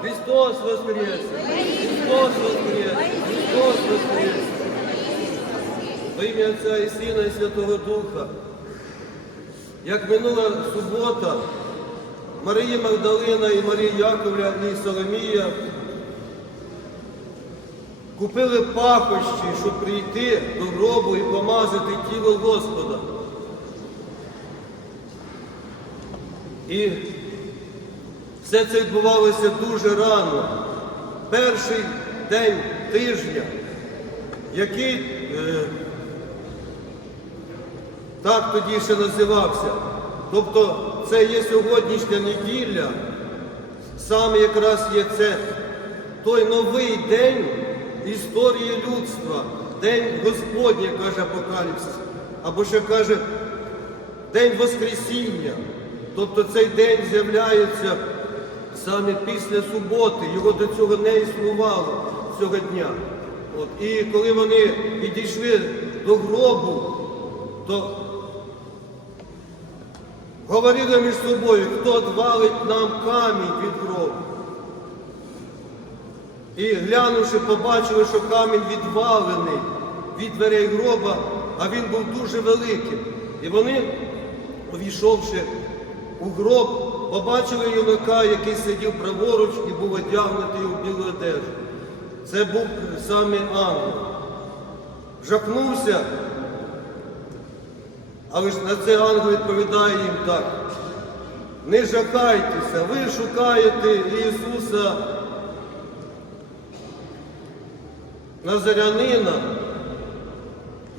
Христос воскрес! Христос воскрес! Христос воскрес! Во ім'я Отця і Сина і Святого Духа. Як минула субота, Марія Магдалина і Марія Яковля і Соломія купили пахощі, щоб прийти до гробу і помазати тіло Господа. І все це відбувалося дуже рано. Перший день тижня, який е, так тоді ще називався. Тобто це є сьогоднішня неділя, саме якраз є це той новий день історії людства, День Господній, каже Апокаліпсис, або ще каже День Воскресіння. Тобто цей день з'являється саме після суботи, його до цього не існувало цього дня. От. І коли вони підійшли до гробу, то говорили між собою, хто відвалить нам камінь від гробу. І глянувши, побачили, що камінь відвалений від дверей гроба, а він був дуже великий. І вони, увійшовши у гроб, побачили юнака, який сидів праворуч і був одягнутий у білу одежу. Це був саме ангел. Жахнувся, але ж на це ангел відповідає їм так. Не жахайтеся, ви шукаєте Ісуса Назарянина,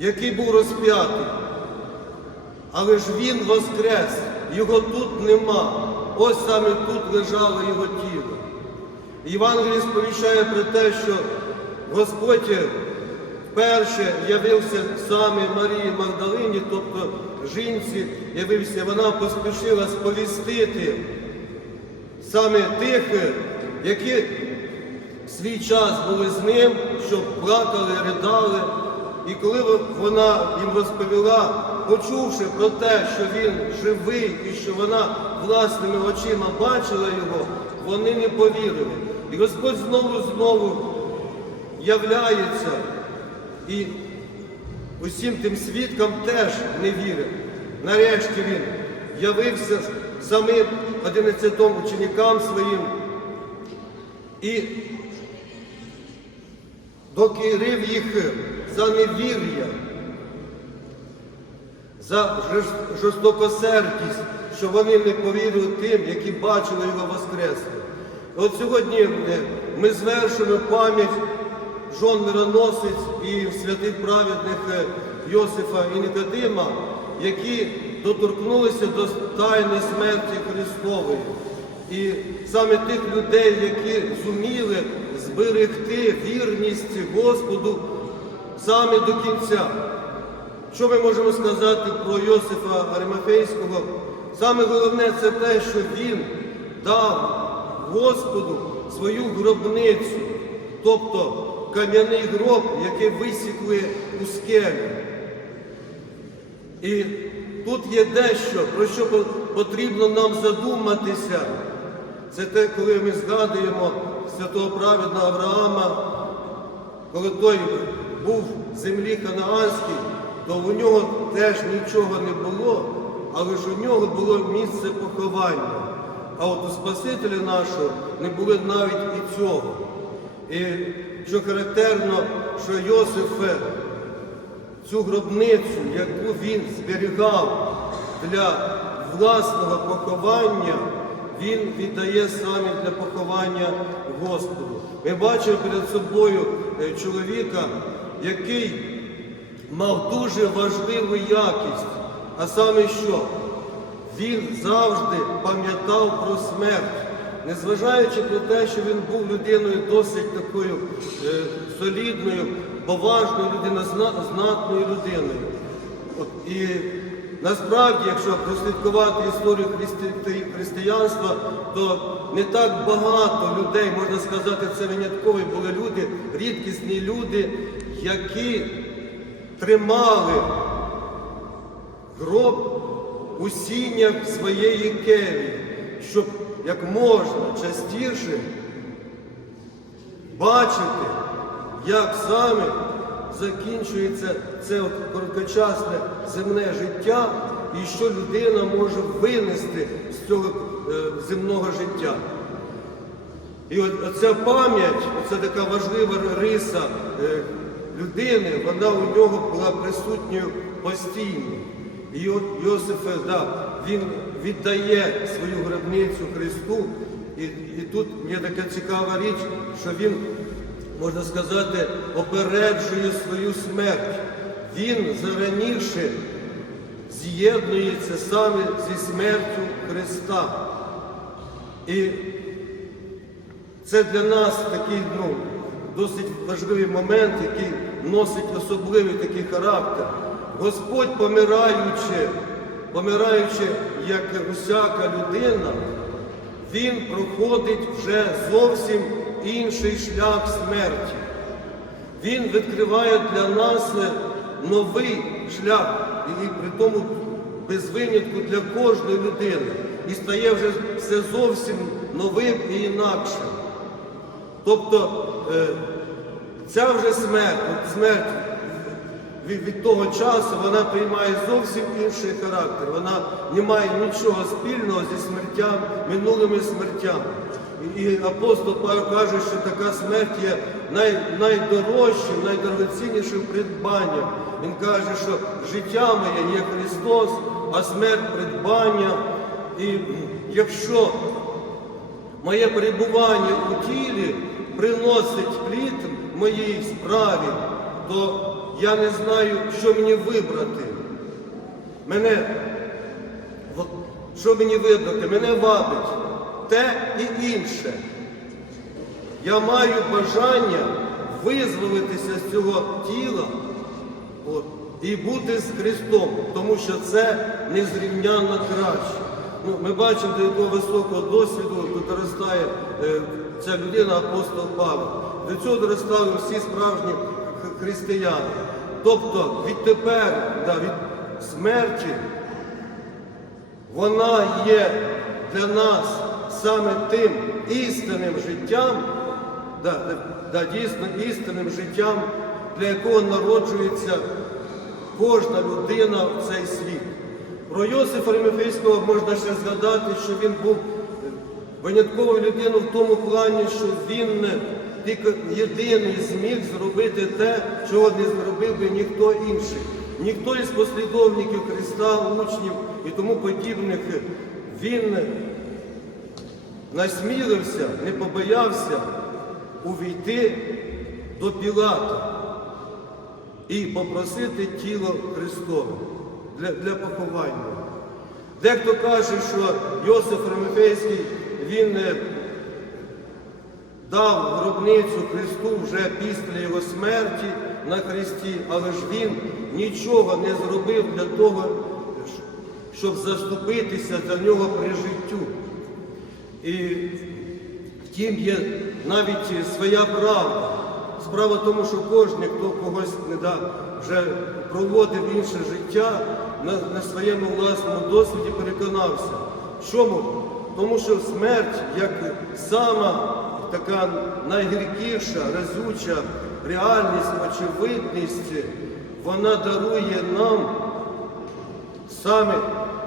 який був розп'ятий. Але ж Він воскрес, його тут нема. Ось саме тут лежало його тіло. Євангеліє сповіщає про те, що Господь вперше явився саме Марії Магдалині, тобто жінці явився, вона поспішила сповістити саме тих, які в свій час були з ним, що плакали, ридали. І коли вона їм розповіла, почувши про те, що він живий і що вона власними очима бачила його, вони не повірили. І Господь знову знову являється і усім тим свідкам теж не вірив. Нарешті він явився самим одинадцятом ученикам своїм і докірив їх за невір'я, за жорстокосердість, що вони не повірили тим, які бачили його Воскресле. От сьогодні е, ми звершуємо пам'ять жон мироносець і святих праведних е, Йосифа і Никодима, які доторкнулися до тайни смерті Христової. І саме тих людей, які зуміли зберегти вірність Господу саме до кінця. Що ми можемо сказати про Йосифа Аримафейського? Саме головне це те, що він дав Господу свою гробницю, тобто кам'яний гроб, який висікли у скелі. І тут є дещо, про що потрібно нам задуматися. Це те, коли ми згадуємо святого праведного Авраама, коли той був в землі ханаанській, то у нього теж нічого не було, але ж у нього було місце поховання. А от у Спасителя нашого не було навіть і цього. І що характерно, що Йосиф е, цю гробницю, яку він зберігав для власного поховання, він віддає саме для поховання Господу. Ми бачимо перед собою е, чоловіка, який мав дуже важливу якість, а саме що? Він завжди пам'ятав про смерть, незважаючи про те, що він був людиною досить такою е, солідною, поважною людиною, знатною людиною. От, і насправді, якщо прослідкувати історію христи- християнства, то не так багато людей, можна сказати, це виняткові були люди, рідкісні люди, які тримали гроб у сіннях своєї келії, щоб як можна частіше бачити, як саме закінчується це короткочасне земне життя і що людина може винести з цього е, земного життя. І оця пам'ять, це така важлива риса е, людини, вона у нього була присутньою постійно. І от Йосиф, да, він віддає свою гробницю Христу. І, і тут є така цікава річ, що він, можна сказати, опереджує свою смерть. Він зараніше з'єднується саме зі смертю Христа. І це для нас такий ну, досить важливий момент, який носить особливий такий характер. Господь, помираючи, помираючи, як усяка людина, Він проходить вже зовсім інший шлях смерті. Він відкриває для нас новий шлях, і при тому без винятку для кожної людини. І стає вже все зовсім новим і інакшим. Тобто е, ця вже смерть, смерть від, того часу, вона приймає зовсім інший характер. Вона не має нічого спільного зі смертям, минулими смертями. І апостол Павло каже, що така смерть є най, найдорожчим, найдорогоціннішим придбанням. Він каже, що життя моє є Христос, а смерть придбання. І якщо моє перебування у тілі приносить плід моїй справі, то я не знаю, що мені вибрати. Мене, що мені вибрати? Мене вабить те і інше. Я маю бажання визволитися з цього тіла от, і бути з Христом, тому що це незрівнянно краще. Ми бачимо, до якого високого досвіду доростає е, ця людина, апостол Павло. До цього доростали всі справжні християни. Тобто відтепер, да, від смерті, вона є для нас саме тим істинним життям, да, да, дійсно істинним життям, для якого народжується кожна людина в цей світ. Про Йосифа Римофейського можна ще згадати, що він був винятковою людиною в тому плані, що він тільки єдиний зміг зробити те, чого не зробив би ніхто інший. Ніхто із послідовників Христа, учнів і тому подібних, він насмілився, не побоявся увійти до Пілата і попросити тіло Христове для, для поховання. Дехто каже, що Йосиф Ромефейський, він е, дав гробницю Христу вже після його смерті на Христі, але ж він нічого не зробив для того, щоб заступитися за нього при життю. І втім є навіть своя правда. Справа в тому, що кожен, хто когось не да, вже проводив інше життя, на, на своєму власному досвіді переконався. Чому? Тому що смерть, як сама така найгіркіша, разюча реальність, очевидність, вона дарує нам саме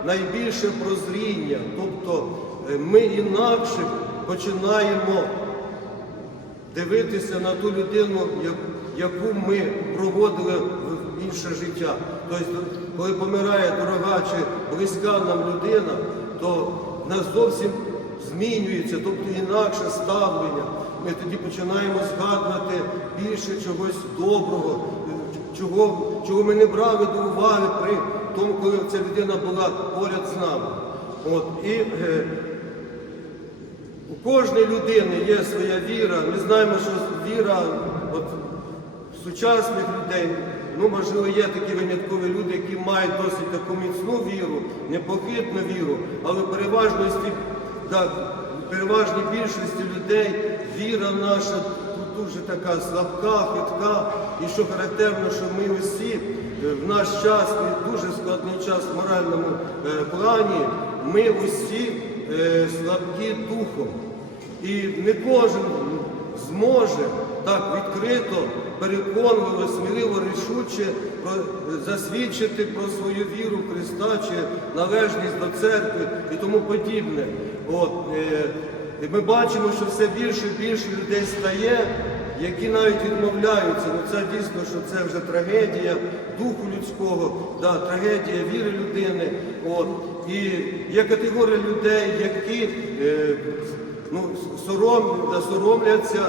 найбільше прозріння. Тобто е, ми інакше починаємо дивитися на ту людину, яку ми проводили в інше життя. Тобто, коли помирає дорога чи близька нам людина, то в нас зовсім змінюється, тобто інакше ставлення. Ми тоді починаємо згадувати більше чогось доброго, чого, чого ми не брали до уваги при тому, коли ця людина була поряд з нами. От, і е, у кожної людини є своя віра. Ми знаємо, що віра от, сучасних людей, ну, можливо, є такі виняткові люди, які мають досить таку міцну віру, непохитну віру, але в переважності, да, переважній більшості людей віра наша дуже така слабка, хитка. І що характерно, що ми усі е, в наш час, дуже складний час в моральному е, плані, ми усі слабкі духом. І не кожен зможе так відкрито, переконливо, сміливо, рішуче засвідчити про свою віру в Христа чи належність до церкви і тому подібне. От, е, ми бачимо, що все більше і більше людей стає, які навіть відмовляються. Ну це дійсно, що це вже трагедія духу людського, да, трагедія віри людини. От. І є категорія людей, які е, ну, сором, да, соромляться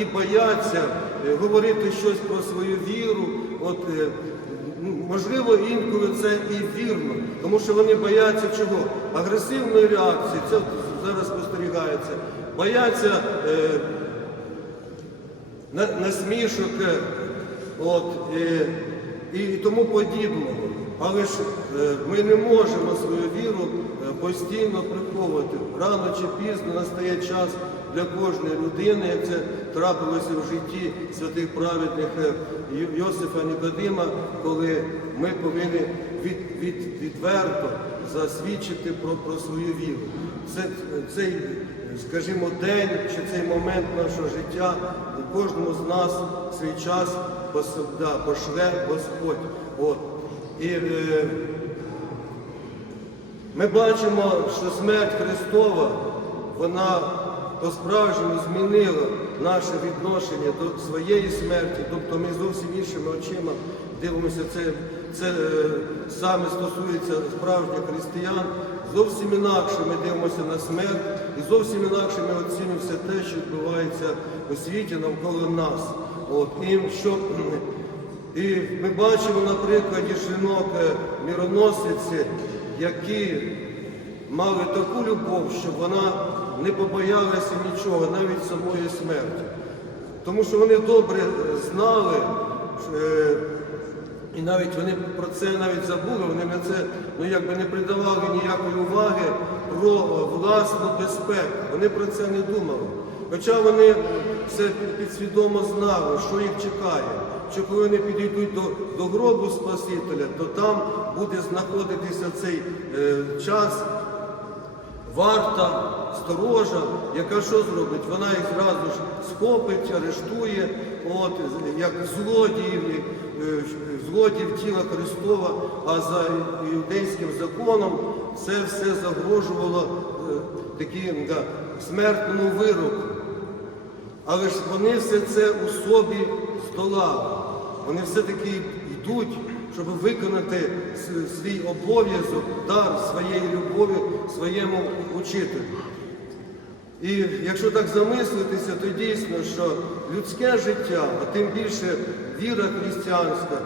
і бояться е, говорити щось про свою віру. От, е, ну, можливо, інколи це і вірно, тому що вони бояться чого? Агресивної реакції, це зараз спостерігається. Бояться е, насмішок е, от, е, і тому подібного. Але ж е, ми не можемо свою віру постійно приховувати. Рано чи пізно настає час для кожної людини, як це трапилося в житті святих праведних Йосифа Нікодима, коли ми повинні від, від, відверто засвідчити про, про свою віру. Це, цей, скажімо, день чи цей момент нашого життя у кожному з нас свій час да, пошле Господь. От. І е, ми бачимо, що смерть Христова, вона по-справжньому змінила наше відношення до своєї смерті, тобто ми зовсім іншими очима дивимося, це, це е, саме стосується справжніх християн. Зовсім інакше ми дивимося на смерть і зовсім інакше ми оцінюємо все те, що відбувається у світі навколо нас. От, і що і ми бачимо на прикладі жінок е, міроносиці, які мали таку любов, що вона не побоялася нічого, навіть самої смерті. Тому що вони добре знали, е, і навіть вони про це навіть забули, вони на це ну, якби не придавали ніякої уваги про власну безпеку. Вони про це не думали. Хоча вони все підсвідомо знали, що їх чекає, що коли вони підійдуть до, до гробу Спасителя, то там буде знаходитися цей е, час варта, сторожа, яка що зробить? Вона їх зразу ж схопить, арештує, от, як злодіїв, е, злодіїв тіла Христова, а за іудейським законом це все загрожувало е, таким да, смертному вироку. Але ж вони все це у собі здолали. Вони все-таки йдуть, щоб виконати свій обов'язок, дар своєї любові своєму учителю. І якщо так замислитися, то дійсно, що людське життя, а тим більше віра християнська,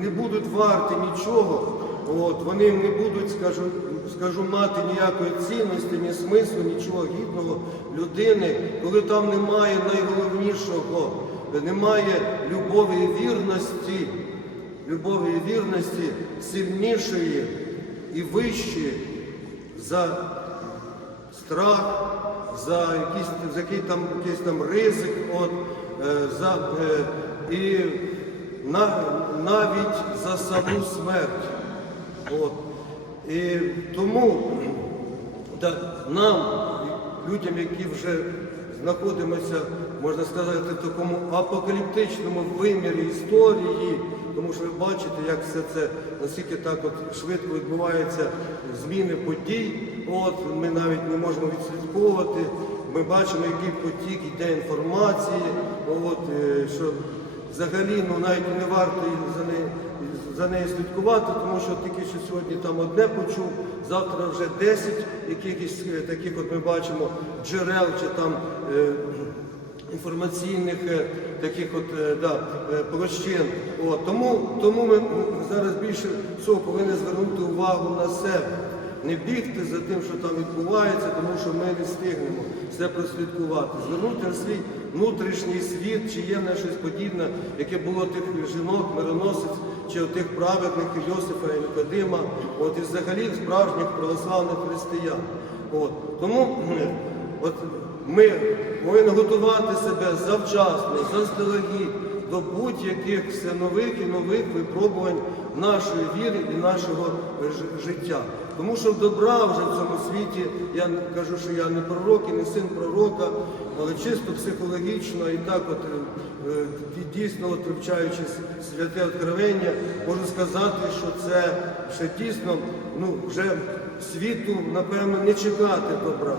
не будуть варті нічого, от, вони не будуть, скажу, скажу, мати ніякої цінності, ні смислу, нічого гідного людини, коли там немає найголовнішого, немає любові і вірності, любові і вірності сильнішої і вищої за страх, за якийсь, за який там, якийсь там ризик, от, е, за, е, і на, навіть за саму смерть. От. І тому да, нам, людям, які вже знаходимося, можна сказати, в такому апокаліптичному вимірі історії, тому що ви бачите, як все це наскільки так от швидко відбуваються зміни подій. От ми навіть не можемо відслідковувати. Ми бачимо, який потік йде інформації. От е, що взагалі ну навіть не варто за нею за нею слідкувати, тому що тільки що сьогодні там одне почув, завтра вже 10 якихось е, таких, от ми бачимо, джерел чи там. е, інформаційних е, таких от е, да, е, площин. От, тому, тому ми зараз більше всього повинні звернути увагу на себе. Не бігти за тим, що там відбувається, тому що ми не встигнемо все прослідкувати. Звернути на свій внутрішній світ, чи є на щось подібне, яке було тих жінок, мироносець, чи тих праведників Йосифа і Никодима, от і взагалі справжніх православних християн. От. Тому от, ми повинні готувати себе завчасно, заздалегідь до будь-яких все нових і нових випробувань нашої віри і нашого життя. Тому що добра вже в цьому світі, я кажу, що я не пророк і не син пророка, але чисто психологічно і так от е, е, дійсно от, вивчаючи святе откровення, можу сказати, що це ще дійсно ну, вже світу, напевно, не чекати добра.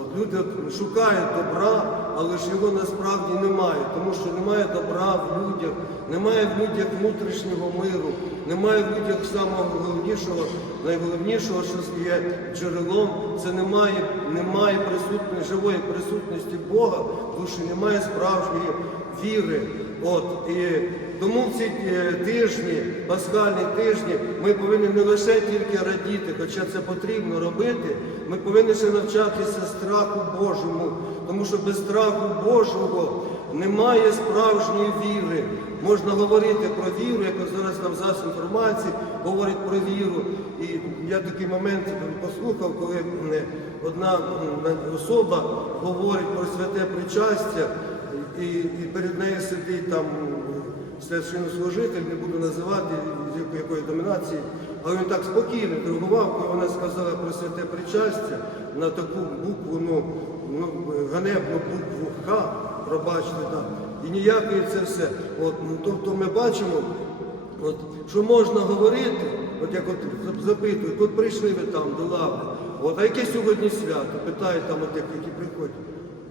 От, люди шукають добра, але ж його насправді немає, тому що немає добра в людях, немає в людях внутрішнього миру, немає в людях самого головнішого, найголовнішого, що є джерелом, це немає, немає присутності, живої присутності Бога, в душі немає справжньої віри. От, і тому в ці е, тижні, пасхальні тижні, ми повинні не лише тільки радіти, хоча це потрібно робити, ми повинні ще навчатися страху Божому, тому що без страху Божого немає справжньої віри. Можна говорити про віру, як зараз нам засіб інформації говорить про віру. І я такий момент послухав, коли е, одна особа говорить про святе причастя, і перед нею сидить там священнослужитель, не буду називати з якої, домінації, але він так спокійно торгував, коли вона сказала про святе причастя на таку букву, ну, ну ганебну букву Х, пробачте, так. І ніякої це все. От, ну, тобто ми бачимо, От, що можна говорити, от як от запитують, от прийшли ви там до лави, от, а яке сьогодні свято? Питають там, от, як, які приходять.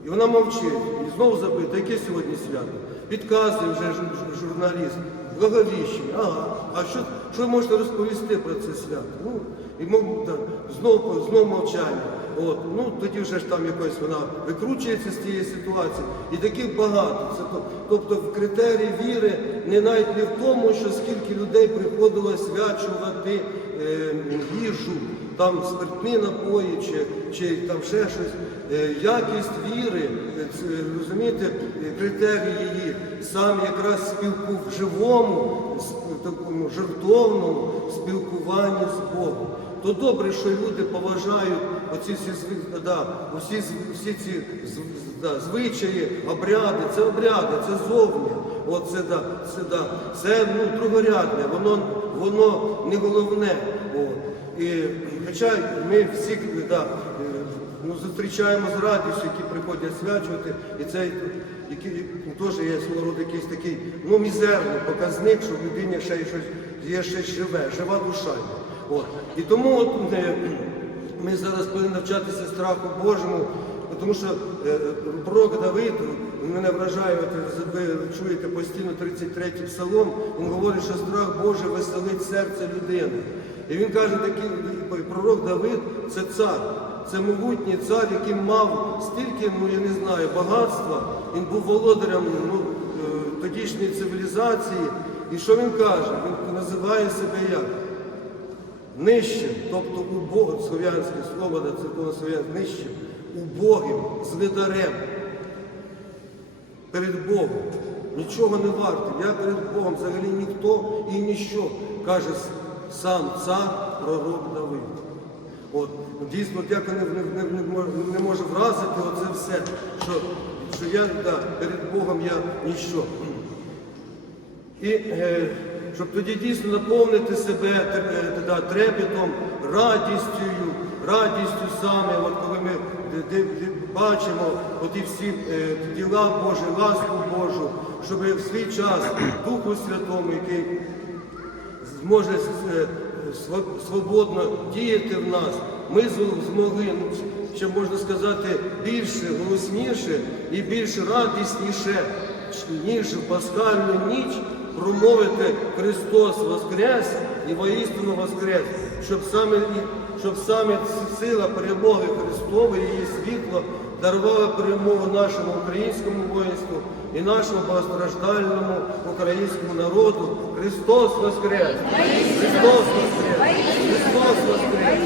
І вона мовчить, і знову запитує, яке сьогодні свято? Підказує вже жу- жу- журналіст, благовіщення, ага, а що, що ви можете розповісти про це свято? Ну, і мов, так, знов, знов мовчання. От, ну тоді вже ж там якось вона викручується з цієї ситуації. І таких багато. Це, тобто в критерії віри не навіть не в тому, що скільки людей приходило свячувати е, їжу, там спиртні напої чи, чи там ще щось. Е, якість віри, е, розумієте, е, критерії її, сам якраз спілку в живому, такому жертовному спілкуванні з Богом. То добре, що люди поважають оці всі, да, усі, всі ці да, звичаї, обряди, це обряди, це зовні. От це, да, це, да, це ну, другорядне, воно, воно не головне. От. І, хоча ми всі да, е, ну, зустрічаємо з радістю, які приходять свячувати, і це який теж є роду якийсь такий ну, мізерний показник, що в людині ще щось є щось живе, жива душа. От. І тому от, е, ми зараз повинні навчатися страху Божому, тому що е, пророк Давид, мене вражає, ви чуєте постійно 33-й псалом, він говорить, що страх Божий веселить серце людини. І він каже, такий пророк Давид це цар, це могутній цар, який мав стільки, ну я не знаю, багатства, він був володарем ну, е, тодішньої цивілізації. І що він каже? Він називає себе як? Нижчим, тобто убогим, слов'янське слово, церковно-слов'янське, нижчим, убогим, злидарем перед Богом. Нічого не вартим. Я перед Богом взагалі ніхто і ніщо, каже сам цар, пророк Давид. От, дійсно, як не, не, не, не, може вразити оце все, що, що я да, перед Богом я ніщо. І е, щоб тоді дійсно наповнити себе е, да, трепетом, радістю, радістю саме, от коли ми де- де бачимо оті всі е, діла Божі, ласку Божу, щоб в свій час Духу Святому, який зможе е, свободно діяти в нас, ми змогли, ну, ще можна сказати, більше, голосніше і більш радісніше, ніж в пасхальну ніч промовити Христос Воскрес і воістину Воскрес, щоб саме, щоб саме сила перемоги Христової, її світло дарувала перемогу нашому українському воїнству і нашому постраждальному українському народу. Христос Воскрес! Христос Воскрес! Христос Воскрес!